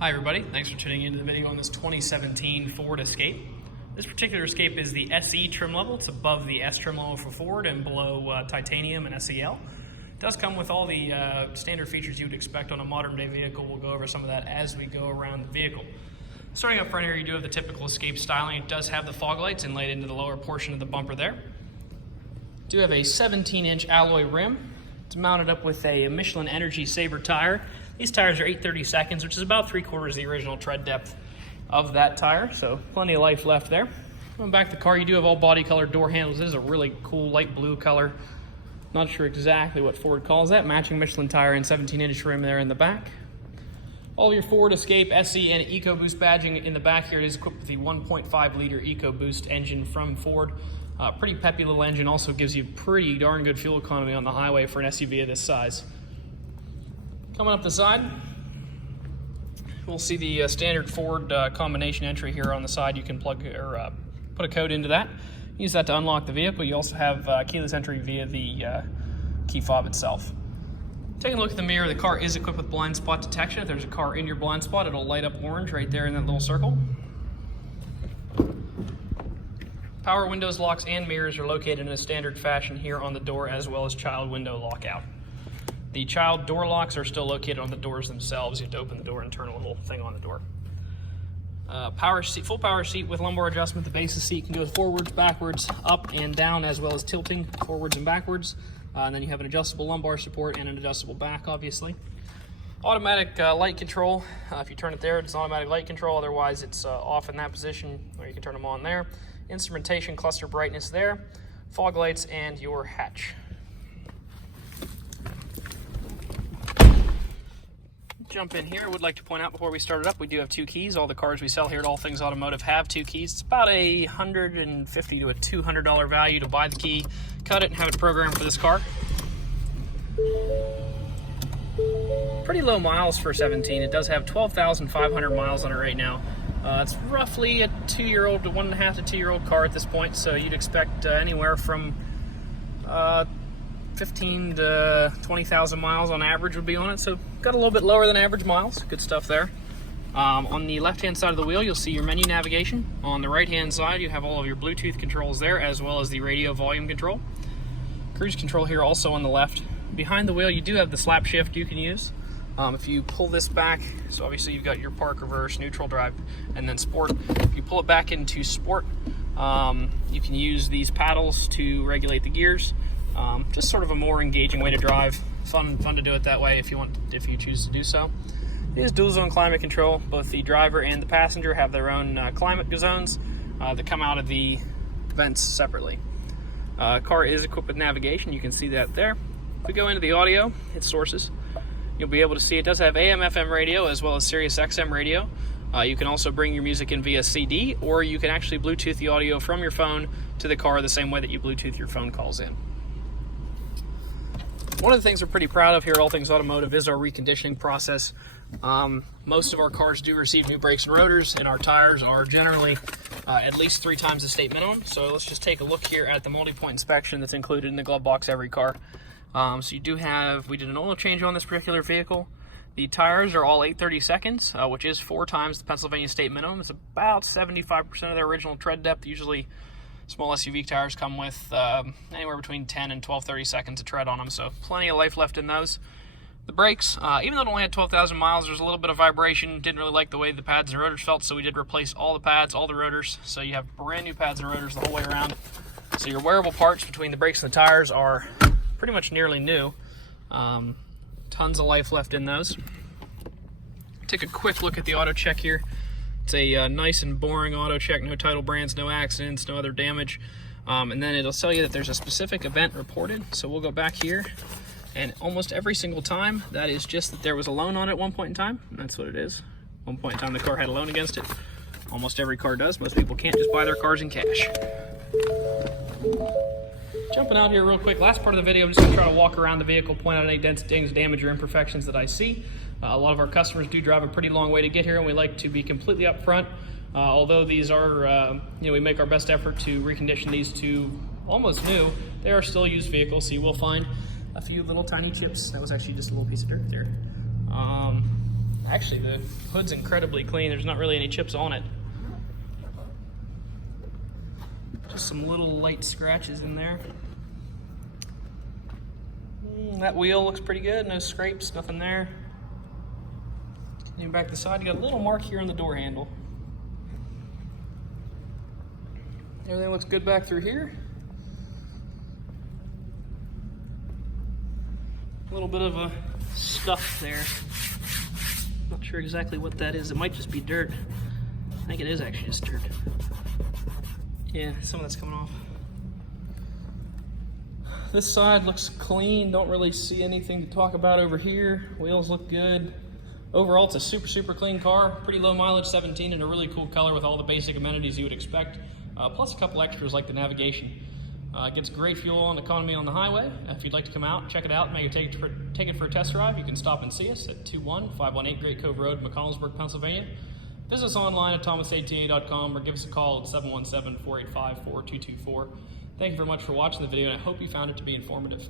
Hi everybody, thanks for tuning into the video on this 2017 Ford Escape. This particular Escape is the SE trim level. It's above the S trim level for Ford and below Titanium and SEL. It does come with all the standard features you would expect on a modern day vehicle. We'll go over some of that as we go around the vehicle. Starting up front here, you do have the typical Escape styling. It does have the fog lights inlaid into the lower portion of the bumper there. You do have a 17-inch alloy rim. It's mounted up with a Michelin Energy Sabre tire. These tires are 8/32, which is about 3/4 the original tread depth of that tire, so plenty of life left there. Going back to the car, you do have all body colored door handles. This is a really cool light blue color. Not sure exactly what Ford calls that. Matching Michelin tire and 17-inch rim there in the back. All your Ford Escape, SE, and EcoBoost badging in the back here. It is equipped with the 1.5-liter EcoBoost engine from Ford. Pretty peppy little engine, also gives you pretty darn good fuel economy on the highway for an SUV of this size. Coming up the side, we'll see the standard Ford combination entry here on the side. You can plug or put a code into that. Use that to unlock the vehicle. You also have keyless entry via the key fob itself. Taking a look at the mirror, the car is equipped with blind spot detection. If there's a car in your blind spot, it'll light up orange right there in that little circle. Power windows, locks, and mirrors are located in a standard fashion here on the door, as well as child window lockout. The child door locks are still located on the doors themselves. You have to open the door and turn a little thing on the door. Power seat, full power seat with lumbar adjustment. The base of the seat can go forwards, backwards, up and down, as well as tilting forwards and backwards. And then you have an adjustable lumbar support and an adjustable back, obviously. Automatic light control. If you turn it there, it's automatic light control. Otherwise, it's off in that position, or you can turn them on there. Instrumentation, cluster brightness there, fog lights, and your hatch. Jump in here. I would like to point out before we start it up, we do have 2 keys. All the cars we sell here at All Things Automotive have 2 keys. It's about a $150 to a $200 value to buy the key, cut it, and have it programmed for this car. Pretty low miles for 17. It does have 12,500 miles on it right now. It's roughly a 2-year-old to 1.5 to 2-year-old car at this point, so you'd expect anywhere from 15 to 20,000 miles on average would be on it, so got a little bit lower than average miles. Good stuff there. On the left-hand side of the wheel, you'll see your menu navigation. On the right-hand side, you have all of your Bluetooth controls there, as well as the radio volume control. Cruise control here also on the left. Behind the wheel, you do have the slap shift you can use. If you pull this back, so obviously you've got your park, reverse, neutral drive, and then sport. If you pull it back into sport, you can use these paddles to regulate the gears. Just sort of a more engaging way to drive. Fun to do it that way if you choose to do so. It is dual zone climate control. Both the driver and the passenger have their own climate zones that come out of the vents separately. Car is equipped with navigation. You can see that there. If we go into the audio, its sources, you'll be able to see it does have AM, FM radio, as well as Sirius XM radio. You can also bring your music in via CD, or you can actually Bluetooth the audio from your phone to the car the same way that you Bluetooth your phone calls in. One of the things we're pretty proud of here at All Things Automotive is our reconditioning process. Most of our cars do receive new brakes and rotors, and our tires are generally at least 3 times the state minimum. So let's just take a look here at the multi-point inspection that's included in the glove box every car. So you do have, we did an oil change on this particular vehicle. The tires are all 8/32, which is 4 times the Pennsylvania state minimum. It's about 75% of their original tread depth. Usually small SUV tires come with anywhere between 10 and 12/32 of tread on them, so plenty of life left in those. The brakes, even though it only had 12,000 miles, there's a little bit of vibration. Didn't really like the way the pads and rotors felt, so we did replace all the pads, all the rotors. So you have brand new pads and rotors the whole way around. So your wearable parts between the brakes and the tires are pretty much nearly new. Tons of life left in those. Take a quick look at the auto check here. It's a nice and boring auto check, no title brands, no accidents, no other damage. And then it'll tell you that there's a specific event reported. So we'll go back here, and almost every single time, that is just that there was a loan on it at one point in time. And that's what it is. One point in time, the car had a loan against it. Almost every car does. Most people can't just buy their cars in cash. Jumping out here real quick, last part of the video, I'm just going to try to walk around the vehicle, point out any dents, dings, damage, or imperfections that I see. A lot of our customers do drive a pretty long way to get here, and we like to be completely upfront. Although these are, we make our best effort to recondition these to almost new, they are still used vehicles, so you will find a few little tiny chips. That was actually just a little piece of dirt there. Actually, the hood's incredibly clean. There's not really any chips on it. Just some little light scratches in there. That wheel looks pretty good. No scrapes, nothing there. Continuing back to the side, you got a little mark here on the door handle. Everything looks good back through here. A little bit of a scuff there. Not sure exactly what that is. It might just be dirt. I think it is actually just dirt. Yeah, some of that's coming off. This side looks clean. Don't really see anything to talk about over here. Wheels look good. Overall, it's a super clean car. Pretty low mileage, 17, and a really cool color with all the basic amenities you would expect. Plus a couple extras like the navigation. Gets great fuel and economy on the highway. If you'd like to come out, check it out, maybe take it for a test drive, you can stop and see us at 21518 Great Cove Road, McConnellsburg, Pennsylvania. Visit us online at thomasata.com or give us a call at 717-485-4224. Thank you very much for watching the video, and I hope you found it to be informative.